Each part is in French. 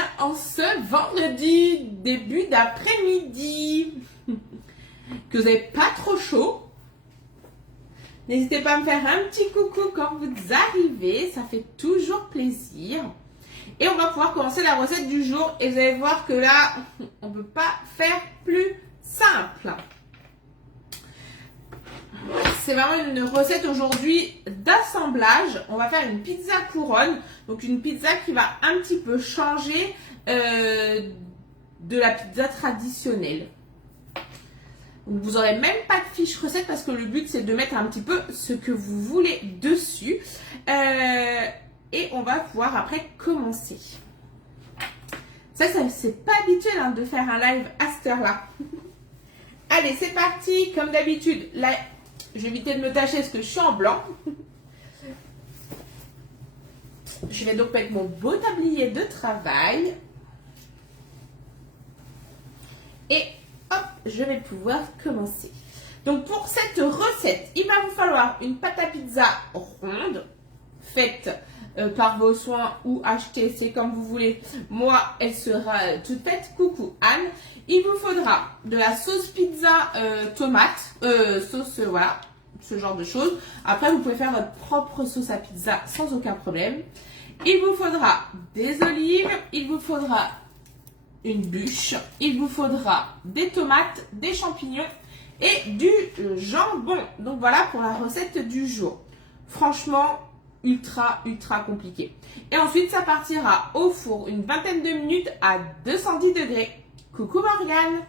bien en ce vendredi, début d'après-midi. Que vous n'avez pas trop chaud. N'hésitez pas à me faire un petit coucou quand vous arrivez, ça fait toujours plaisir. Et on va pouvoir commencer la recette du jour et vous allez voir que là, on ne peut pas faire plus simple. C'est vraiment une recette aujourd'hui d'assemblage. On va faire une pizza couronne, donc une pizza qui va un petit peu changer de la pizza traditionnelle. Vous n'aurez même pas de fiche recette parce que le but c'est de mettre un petit peu ce que vous voulez dessus. Et on va pouvoir après commencer. Ça c'est pas habituel hein, de faire un live à cette heure-là. Allez, c'est parti. Comme d'habitude, là, je vais éviter de me tâcher parce que je suis en blanc. Je vais donc mettre mon beau tablier de travail. Et hop, je vais pouvoir commencer. Donc pour cette recette, il va vous falloir une pâte à pizza ronde, faite par vos soins ou achetée, c'est comme vous voulez. Moi, elle sera toute faite. Coucou Anne. Il vous faudra de la sauce pizza tomate, voilà, ce genre de choses. Après, vous pouvez faire votre propre sauce à pizza sans aucun problème. Il vous faudra des olives, il vous faudra une bûche, il vous faudra des tomates, des champignons et du jambon. Donc voilà pour la recette du jour. Franchement, ultra compliqué. Et ensuite, ça partira au four une vingtaine de minutes à 210 degrés. Coucou Morgane.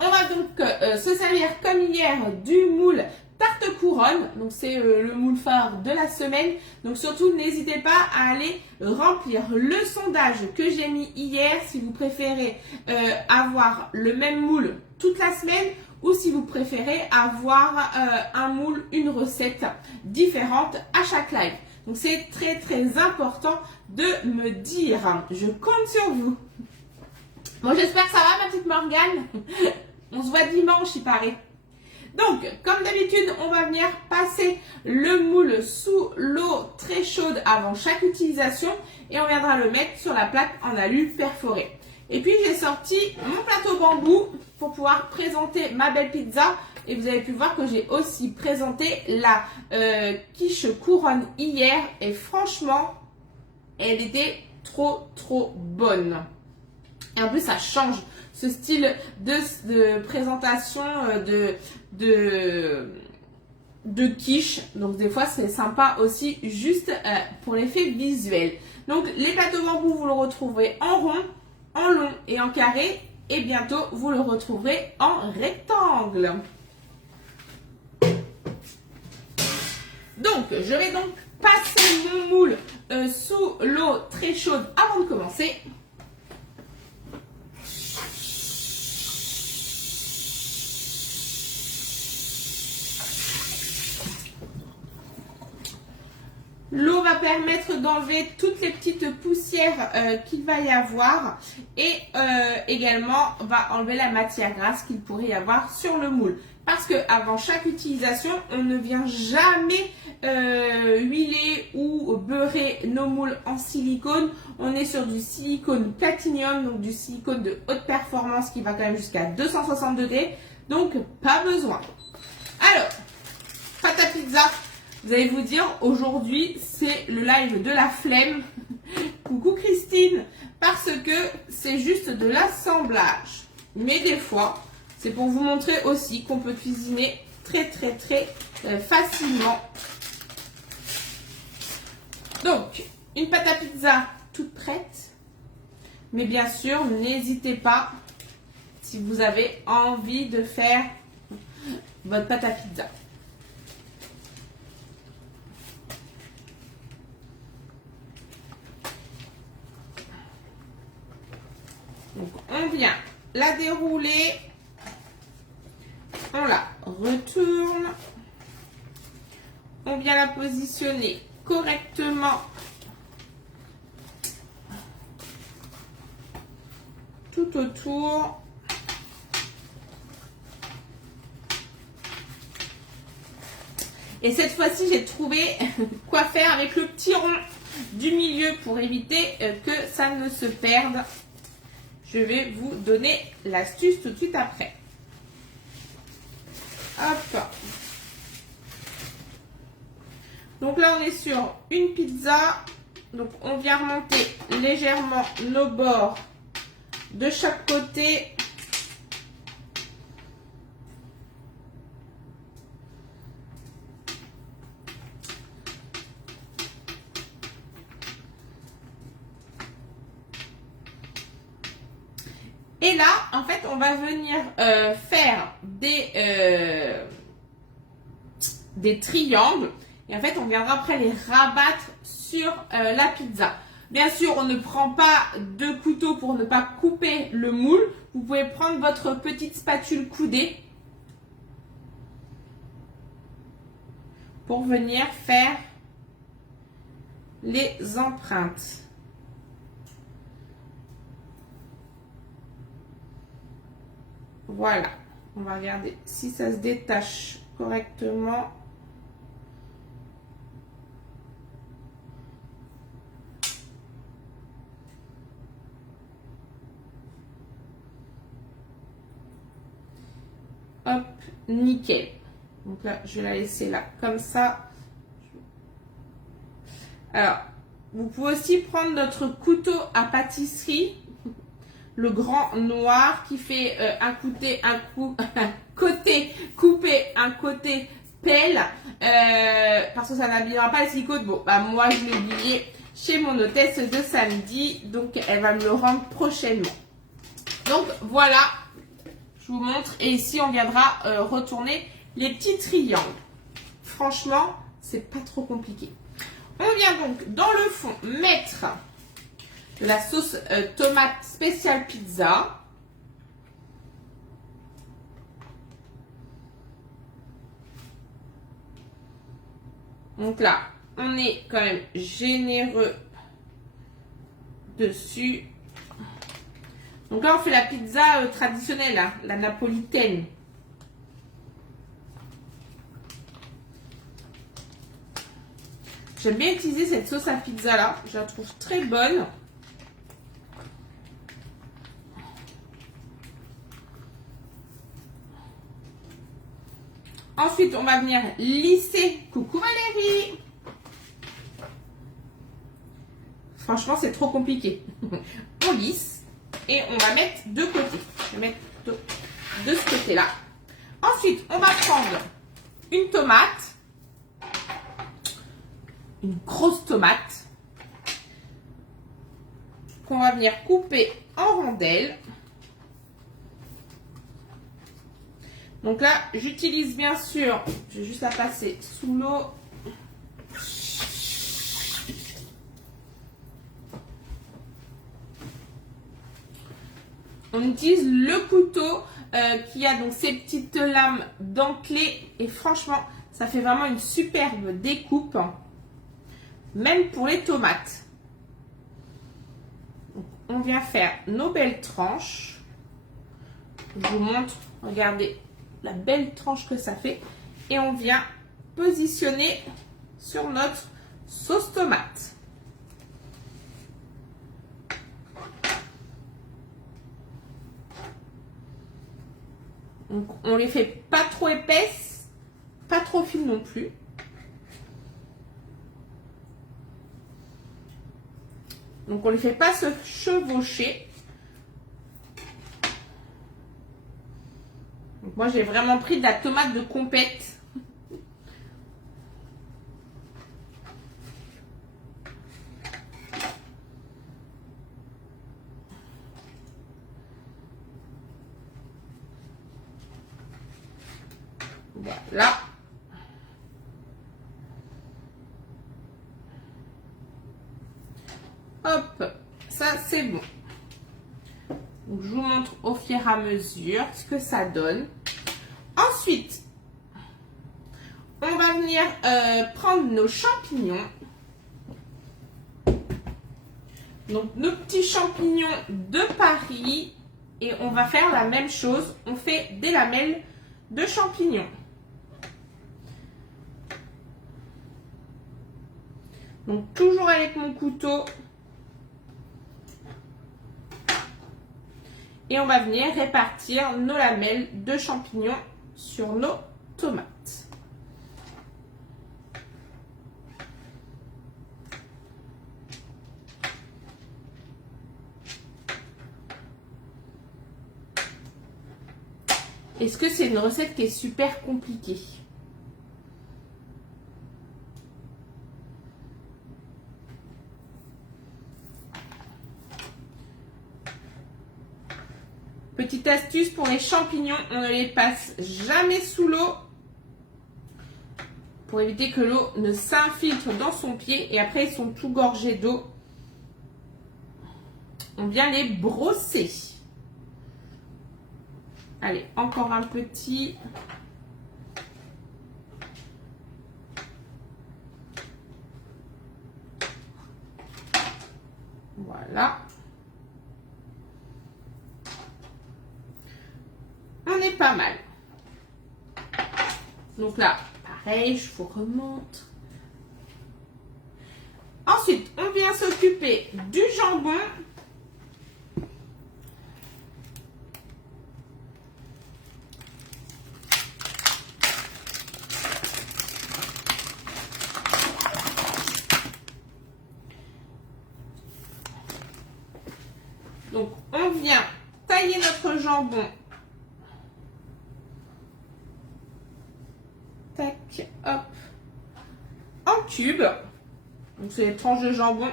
On va donc se servir comme hier du moule tarte couronne. Donc c'est le moule phare de la semaine. Donc surtout n'hésitez pas à aller remplir le sondage que j'ai mis hier si vous préférez avoir le même moule toute la semaine ou si vous préférez avoir un moule, une recette différente à chaque live. Donc c'est très important de me dire. Je compte sur vous. Bon, j'espère que ça va ma petite Morgane. On se voit dimanche, il paraît. Donc, comme d'habitude, on va venir passer le moule sous l'eau très chaude avant chaque utilisation et on viendra le mettre sur la plaque en alu perforé. Et puis, j'ai sorti mon plateau bambou pour pouvoir présenter ma belle pizza. Et vous avez pu voir que j'ai aussi présenté la quiche couronne hier. Et franchement, elle était trop bonne. Et en plus, ça change ce style de présentation de quiche. Donc, des fois, c'est sympa aussi juste pour l'effet visuel. Donc, les plateaux bambou, vous le retrouverez en rond, en long et en carré. Et bientôt, vous le retrouverez en rectangle. Donc, je vais donc passer mon moule sous l'eau très chaude avant de commencer. L'eau va permettre d'enlever toutes les petites poussières qu'il va y avoir et également va enlever la matière grasse qu'il pourrait y avoir sur le moule. Parce que avant chaque utilisation, on ne vient jamais huiler ou beurrer nos moules en silicone. On est sur du silicone platinium, donc du silicone de haute performance qui va quand même jusqu'à 260 degrés. Donc pas besoin. Alors, pâte à pizza. Vous allez vous dire, aujourd'hui, c'est le live de la flemme. Coucou Christine. Parce que c'est juste de l'assemblage. Mais des fois, c'est pour vous montrer aussi qu'on peut cuisiner très facilement. Donc, une pâte à pizza toute prête. Mais bien sûr, n'hésitez pas, si vous avez envie de faire votre pâte à pizza. Donc, on vient la dérouler, on la retourne, on vient la positionner correctement tout autour. Et cette fois-ci, j'ai trouvé quoi faire avec le petit rond. du milieu pour éviter que ça ne se perde. Je vais vous donner l'astuce tout de suite après. Hop. Donc là, on est sur une pizza. Donc, on vient remonter légèrement nos bords de chaque côté. Et là, en fait, on va venir faire des triangles. Et en fait, on viendra après les rabattre sur la pizza. Bien sûr, on ne prend pas de couteau pour ne pas couper le moule. Vous pouvez prendre votre petite spatule coudée pour venir faire les empreintes. Voilà, on va regarder si ça se détache correctement. Hop, nickel. Donc là, je vais la laisser là, comme ça. Alors, vous pouvez aussi prendre notre couteau à pâtisserie, le grand noir qui fait un côté coupé, un côté pelle, parce que ça n'abîmera pas les silicones. Bon, bah moi, je l'ai oublié chez mon hôtesse de samedi, donc elle va me le rendre prochainement. Donc, voilà. Je vous montre et ici on viendra retourner les petits triangles. Franchement, c'est pas trop compliqué. On vient donc dans le fond mettre de la sauce tomate spéciale pizza. Donc là, on est quand même généreux dessus. Donc là, on fait la pizza traditionnelle, hein, la napolitaine. J'aime bien utiliser cette sauce à pizza là. Je la trouve très bonne. Ensuite, on va venir lisser. Coucou Valérie. Franchement, c'est trop compliqué. On lisse. Et on va mettre de côté. Je vais mettre de ce côté-là. Ensuite, on va prendre une tomate. Une grosse tomate. Qu'on va venir couper en rondelles. Donc là, j'utilise bien sûr, je vais juste la passer sous l'eau. On utilise le couteau qui a donc ces petites lames dentelées et franchement, ça fait vraiment une superbe découpe, même pour les tomates. Donc, on vient faire nos belles tranches. Je vous montre, regardez la belle tranche que ça fait. Et on vient positionner sur notre sauce tomate. Donc, on les fait pas trop épaisses, pas trop fines non plus. Donc, on les fait pas se chevaucher. Donc, moi, j'ai vraiment pris de la tomate de compète. Voilà. Hop, ça c'est bon. Donc, je vous montre au fur et à mesure ce que ça donne. Ensuite, on va venir prendre nos champignons. Donc, nos petits champignons de Paris. Et on va faire la même chose. On fait des lamelles de champignons. Donc toujours avec mon couteau. Et on va venir répartir nos lamelles de champignons sur nos tomates. Est-ce que c'est une recette qui est super compliquée? Petite astuce pour les champignons, on ne les passe jamais sous l'eau pour éviter que l'eau ne s'infiltre dans son pied et après ils sont tout gorgés d'eau. On vient les brosser. Allez, encore un petit. Voilà. On est pas mal. Donc là, pareil, je vous remonte. Ensuite, on vient s'occuper du jambon. Donc, on vient tailler notre jambon. Tac, hop. En cubes. Donc, c'est des tranches de jambon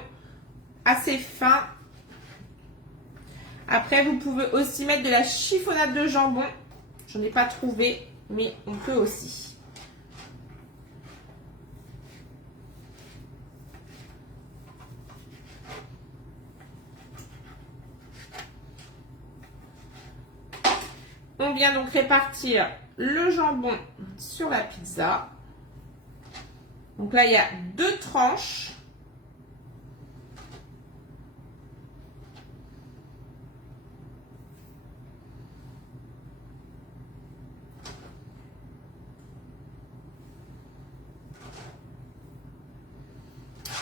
assez fins. Après, vous pouvez aussi mettre de la chiffonnade de jambon. J'en ai pas trouvé, mais on peut aussi. On vient donc répartir le jambon sur la pizza. Donc là, il y a 2 tranches.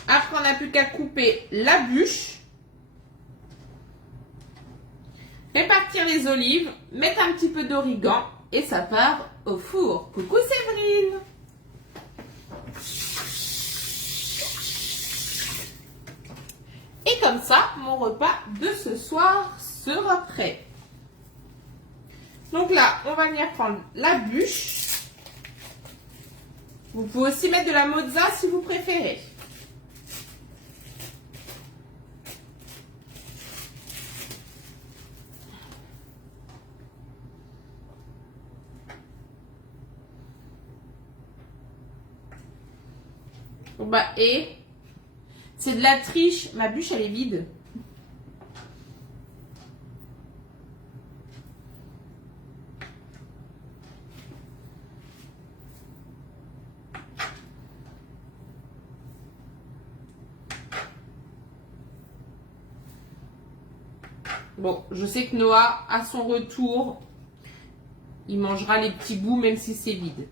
Après, on n'a plus qu'à couper la bûche. Répartir les olives, mettre un petit peu d'origan et ça part au four. Coucou Séverine! Et comme ça, mon repas de ce soir sera prêt. Donc là, on va venir prendre la bûche. Vous pouvez aussi mettre de la mozza si vous préférez. Bah, et c'est de la triche, ma bûche elle est vide. Bon, je sais que Noah, à son retour, il mangera les petits bouts même si c'est vide.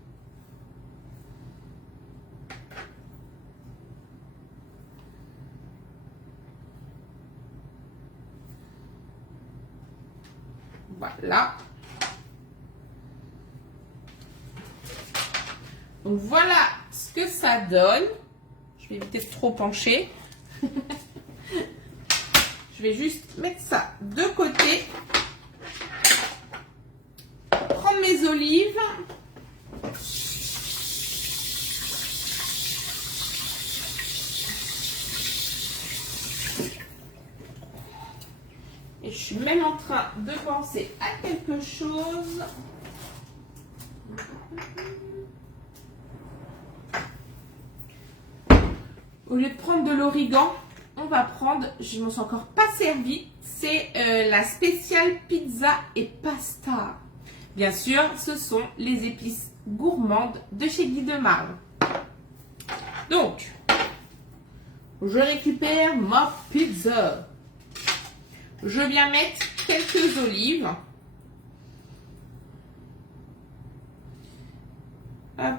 Voilà. Donc voilà ce que ça donne. Je vais éviter de trop pencher. Je vais juste mettre ça de côté. Prendre mes olives. Et je suis même en train de penser à quelque chose. Au lieu de prendre de l'origan, on va prendre, je ne m'en suis encore pas servi, c'est la spéciale pizza et pasta. Bien sûr, ce sont les épices gourmandes de chez Guy de Marle. Donc, je récupère ma pizza. Je viens mettre quelques olives. Hop.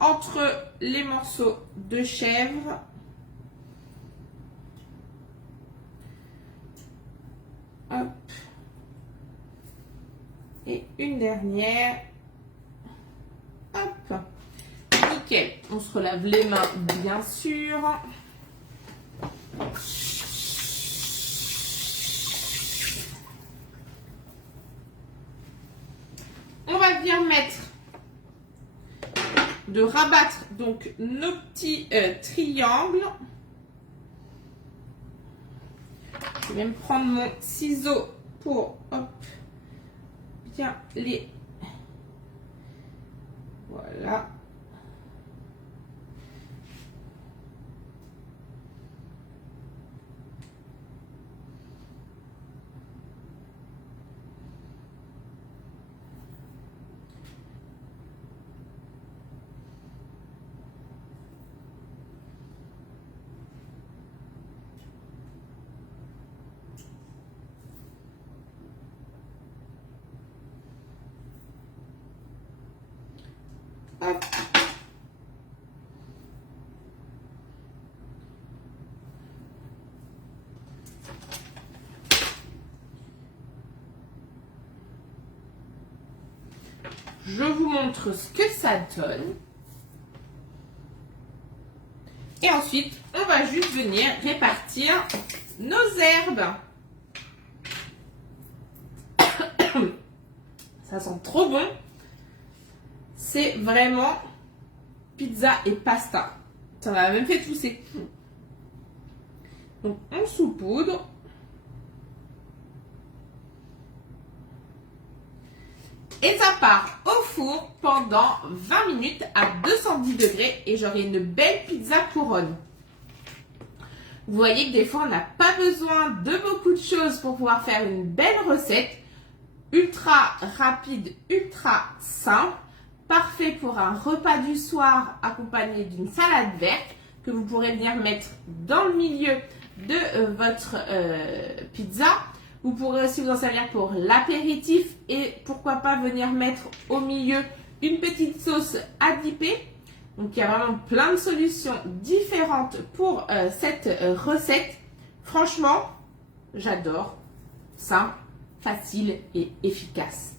Entre les morceaux de chèvre. Et une dernière. Hop. Nickel. On se relave les mains, bien sûr. On va venir rabattre donc nos petits triangles. Je vais même prendre mon ciseau pour bien les... Voilà. Hop. Je vous montre ce que ça donne. Et ensuite, on va juste venir répartir nos herbes. Ça sent trop bon. C'est vraiment pizza et pasta. Ça m'a même fait tousser. Donc, on saupoudre. Et ça part au four pendant 20 minutes à 210 degrés et j'aurai une belle pizza couronne. Vous voyez que des fois, on n'a pas besoin de beaucoup de choses pour pouvoir faire une belle recette. Ultra rapide, ultra simple. Parfait pour un repas du soir accompagné d'une salade verte que vous pourrez venir mettre dans le milieu de votre pizza. Vous pourrez aussi vous en servir pour l'apéritif et pourquoi pas venir mettre au milieu une petite sauce à dipper. Donc il y a vraiment plein de solutions différentes pour cette recette. Franchement, j'adore. Simple, facile et efficace.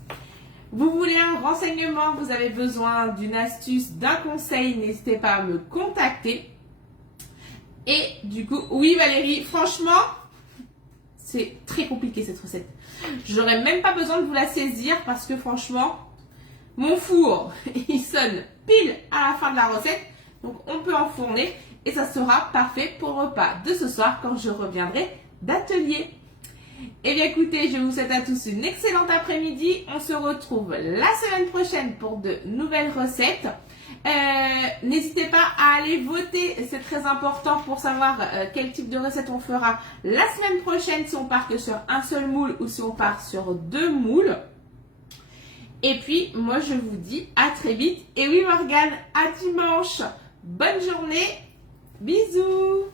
Vous voulez un renseignement, vous avez besoin d'une astuce, d'un conseil, n'hésitez pas à me contacter. Et du coup, oui Valérie, franchement, c'est très compliqué cette recette. J'aurais même pas besoin de vous la saisir parce que franchement, mon four, il sonne pile à la fin de la recette. Donc on peut enfourner et ça sera parfait pour le repas de ce soir quand je reviendrai d'atelier. Eh bien écoutez, je vous souhaite à tous une excellente après-midi. On se retrouve la semaine prochaine pour de nouvelles recettes. N'hésitez pas à aller voter, c'est très important pour savoir quel type de recette on fera la semaine prochaine, si on part que sur un seul moule ou si on part sur 2 moules. Et puis moi je vous dis à très vite. Et oui Morgane, à dimanche. Bonne journée, bisous.